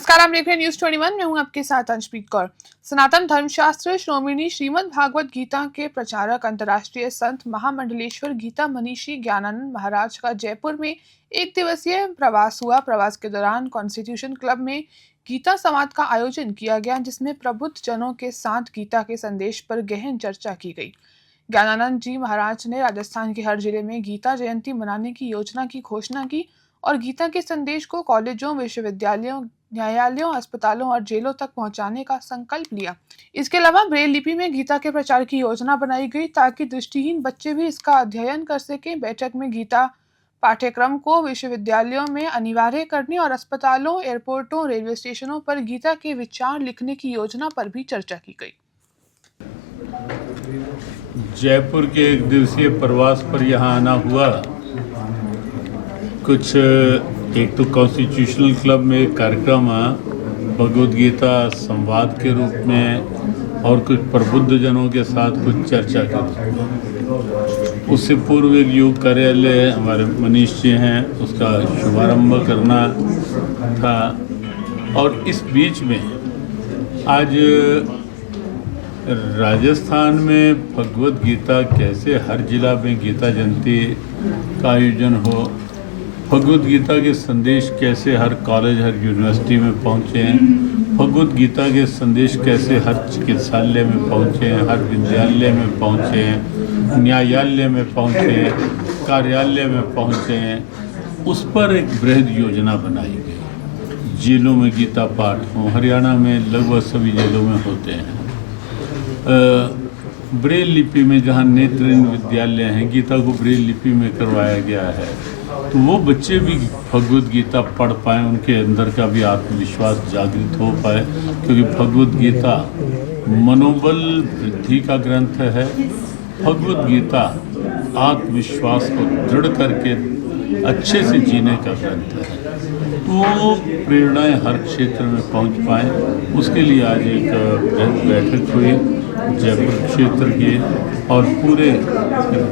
नमस्कार, आप देख रहे हैं न्यूज 21। मैं हूं आपके साथ अंशप्रीत कौर। सनातन धर्मशास्त्र शिरोमणि श्रीमद् भागवत गीता के प्रचारक अंतर्राष्ट्रीय संत महामंडलेश्वर गीता मनीषी ज्ञानानंद महाराज का जयपुर में एक दिवसीय प्रवास हुआ। प्रवास के दौरान कॉन्स्टिट्यूशन क्लब में गीता संवाद का आयोजन किया गया, जिसमें प्रबुद्ध जनों के साथ गीता के संदेश पर गहन चर्चा की गई। ज्ञानानंद जी महाराज ने राजस्थान के हर जिले में गीता जयंती मनाने की योजना की घोषणा की और गीता के संदेश को कॉलेजों, विश्वविद्यालयों, न्यायालयों, अस्पतालों और जेलों तक पहुंचाने का संकल्प लिया। इसके अलावा ब्रेल लिपि में गीता के प्रचार की योजना बनाई गई ताकि दृष्टिहीन बच्चे भी इसका अध्ययन कर सकें। बैठक में गीता पाठ्यक्रम को विश्वविद्यालयों में अनिवार्य करने और अस्पतालों, एयरपोर्टों, रेलवे स्टेशनों पर गीता के विचार लिखने की योजना पर भी चर्चा की गई। जयपुर के एक दिवसीय प्रवास पर यहाँ आना हुआ। कुछ एक तो कॉन्स्टिट्यूशनल क्लब में एक कार्यक्रम भगवद गीता संवाद के रूप में और कुछ प्रबुद्ध जनों के साथ कुछ चर्चा की। उससे पूर्व एक योग कार्यालय हमारे मनीष जी हैं, उसका शुभारंभ करना था। और इस बीच में आज राजस्थान में भगवद गीता कैसे हर जिला में गीता जयंती का आयोजन हो, भगवद गीता के संदेश कैसे हर कॉलेज, हर यूनिवर्सिटी में पहुँचे, भगवद गीता के संदेश कैसे हर चिकित्सालय में पहुँचे, हर विद्यालय में पहुँचे, न्यायालय में पहुँचे, कार्यालय में पहुँचे, उस पर एक बृहद योजना बनाई गई। जेलों में गीता पाठ हो, हरियाणा में लगभग सभी जेलों में होते हैं। ब्रेल लिपि में जहाँ नेत्रहीन विद्यालय हैं, गीता को ब्रेल लिपि में करवाया गया है, तो वो बच्चे भी भगवद गीता पढ़ पाएँ, उनके अंदर का भी आत्मविश्वास जागृत हो पाए, क्योंकि भगवद गीता मनोबल वृद्धि का ग्रंथ है। भगवद गीता आत्मविश्वास को दृढ़ करके अच्छे से जीने का ग्रंथ है। वो प्रेरणाएं हर क्षेत्र में पहुंच पाएँ, उसके लिए आज एक बैठक हुई जयपुर क्षेत्र की और पूरे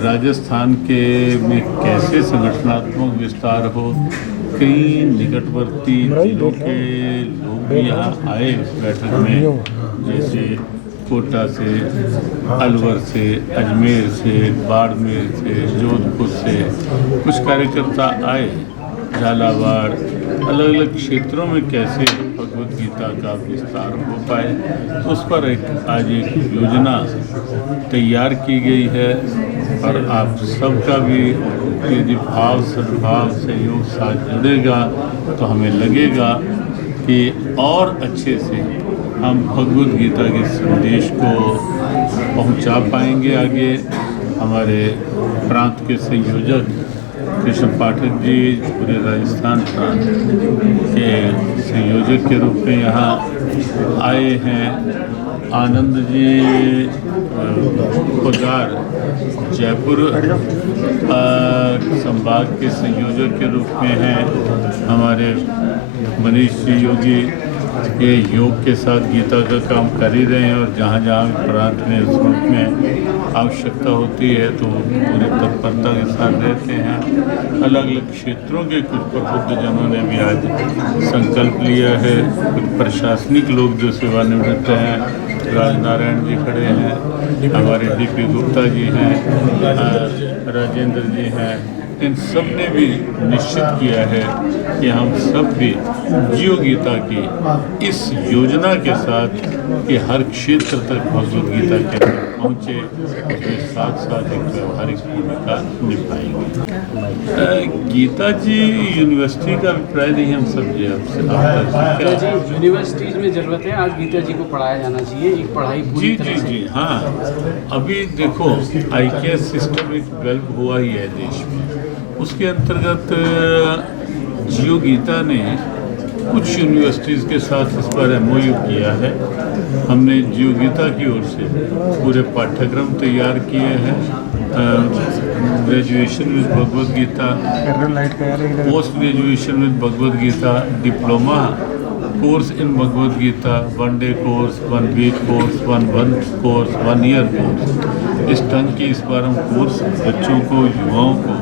राजस्थान के में कैसे संगठनात्मक विस्तार हो। कई निकटवर्ती जिलों के लोग भी यहाँ आए इस बैठक में, जैसे कोटा से, अलवर से, अजमेर से, बाड़मेर से, जोधपुर से कुछ कार्यकर्ता आए। झालावाड़, अलग अलग क्षेत्रों में कैसे भगवद गीता का विस्तार हो पाए, तो उस पर आज एक योजना तैयार की गई है। और आप सबका भी यदि भाव, सद्भाव, सहयोग साथ जुड़ेगा तो हमें लगेगा कि और अच्छे से हम भगवद गीता के संदेश को पहुंचा पाएंगे आगे। हमारे प्रांत के संयोजक कृष्ण पाठक जी पूरे राजस्थान प्रांत के संयोजक के रूप में यहाँ आए हैं। आनंद जी पोदार जयपुर संभाग के संयोजक के रूप में हैं। हमारे मनीष जी योगी ये योग के साथ गीता का काम कर ही रहे हैं और जहाँ जहाँ प्रांत में इस रूप में आवश्यकता होती है तो पूरी तत्परता के साथ रहते हैं। अलग अलग क्षेत्रों के कुछ प्रबुद्ध जनों ने भी आज संकल्प लिया है। कुछ प्रशासनिक लोग जो सेवानिवृत्त हैं, राजनारायण जी खड़े हैं, हमारे डीपी गुप्ता जी हैं, राजेंद्र जी हैं, इन सब ने भी निश्चित किया है कि हम सब भी जियो गीता की इस योजना के साथ कि हर क्षेत्र तक भगवद गीता के पहुँचे, उसके साथ साथ एक व्यवहारिक भूमिका निभाएंगे। गीता जी यूनिवर्सिटी का अभिप्राय नहीं, हम सब जी यूनिवर्सिटीज में ज़रूरत है, आज गीता जी को पढ़ाया जाना चाहिए, एक पढ़ाई पूरी तरह से। हाँ, अभी देखो IKS सिस्टम एक डेवलप हुआ ही है देश में। उसके अंतर्गत जियो गीता ने कुछ यूनिवर्सिटीज़ के साथ इस पर MOU किया है। हमने जियो गीता की ओर से पूरे पाठ्यक्रम तैयार किए हैं। Graduation with Bhagavad Gita, post graduation with Bhagavad Gita, diploma course in Bhagavad Gita, 1 day course, 1 week course, 1 month course, 1 year course. इस ढंग की इस बार हम कोर्स बच्चों को, युवाओं को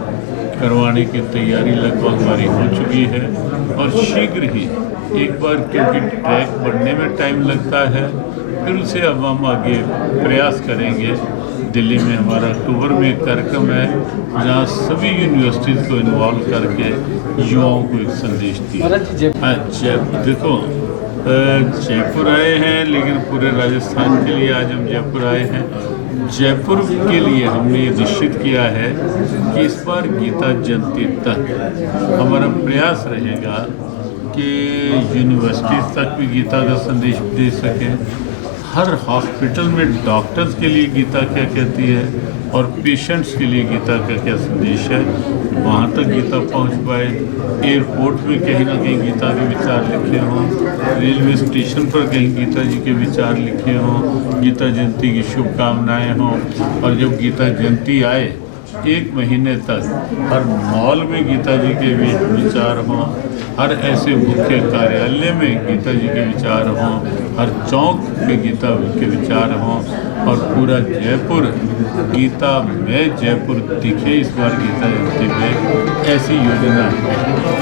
करवाने की तैयारी लगभग हमारी हो चुकी है और शीघ्र ही एक बार क्योंकि ट्रैक बनने में टाइम लगता है, फिर उसे अब हम आगे प्रयास करेंगे। दिल्ली में हमारा अक्टूबर में एक कार्यक्रम है जहाँ सभी यूनिवर्सिटीज़ को इन्वॉल्व करके युवाओं को एक संदेश दिया। महाराज जी जयपुर देखो, जयपुर आए हैं, लेकिन पूरे राजस्थान के लिए आज हम जयपुर आए हैं। जयपुर के लिए हमने ये निश्चित किया है कि इस बार गीता जयंती तक हमारा प्रयास रहेगा कि यूनिवर्सिटीज़ तक भी गीता का संदेश दे सकें। हर हॉस्पिटल में डॉक्टर्स के लिए गीता क्या कहती है और पेशेंट्स के लिए गीता का क्या संदेश है, वहाँ तक गीता पहुँच पाए। एयरपोर्ट में कहीं ना कहीं गीता के विचार लिखे हों, रेलवे स्टेशन पर कहीं गीता जी के विचार लिखे हों, गीता जयंती की शुभकामनाएं हों। और जब गीता जयंती आए, एक महीने तक हर मॉल में गीता जी के विचार हों, हर ऐसे मुख्य कार्यालय में गीता जी के विचार हों, हर चौक पे गीता के विचार हों और पूरा जयपुर गीता में जयपुर दिखे इस बार गीता जयंती में, ऐसी योजना है।